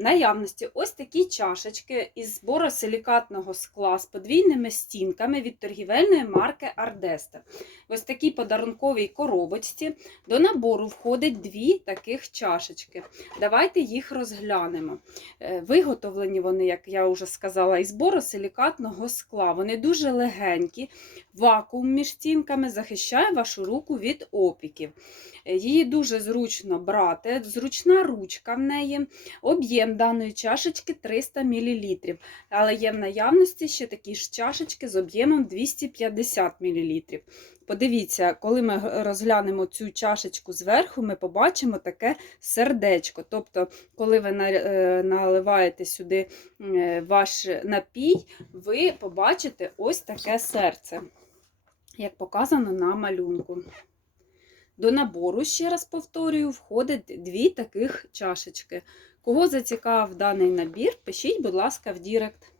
Наявності ось такі чашечки із боросилікатного скла з подвійними стінками від торгівельної марки Ардеста. Ось такій подарунковій коробочці до набору входить дві таких чашечки. Давайте їх розглянемо. Е, Виготовлені вони, як я вже сказала, із боросилікатного скла. Вони дуже легенькі, вакуум між стінками захищає вашу руку від опіків. Е, Її дуже зручно брати, зручна ручка в неї. Об'єм даної чашечки 300 мл, але є в наявності ще такі ж чашечки з об'ємом 250 мл. Подивіться, коли ми розглянемо цю чашечку зверху, ми побачимо таке сердечко. Тобто, коли ви е, наливаєте сюди е, ваш напій, ви побачите ось таке серце, як показано на малюнку. До набору, ще раз повторюю, входить дві таких чашечки. Кого зацікавив даний набір, пишіть, будь ласка, в Дірект.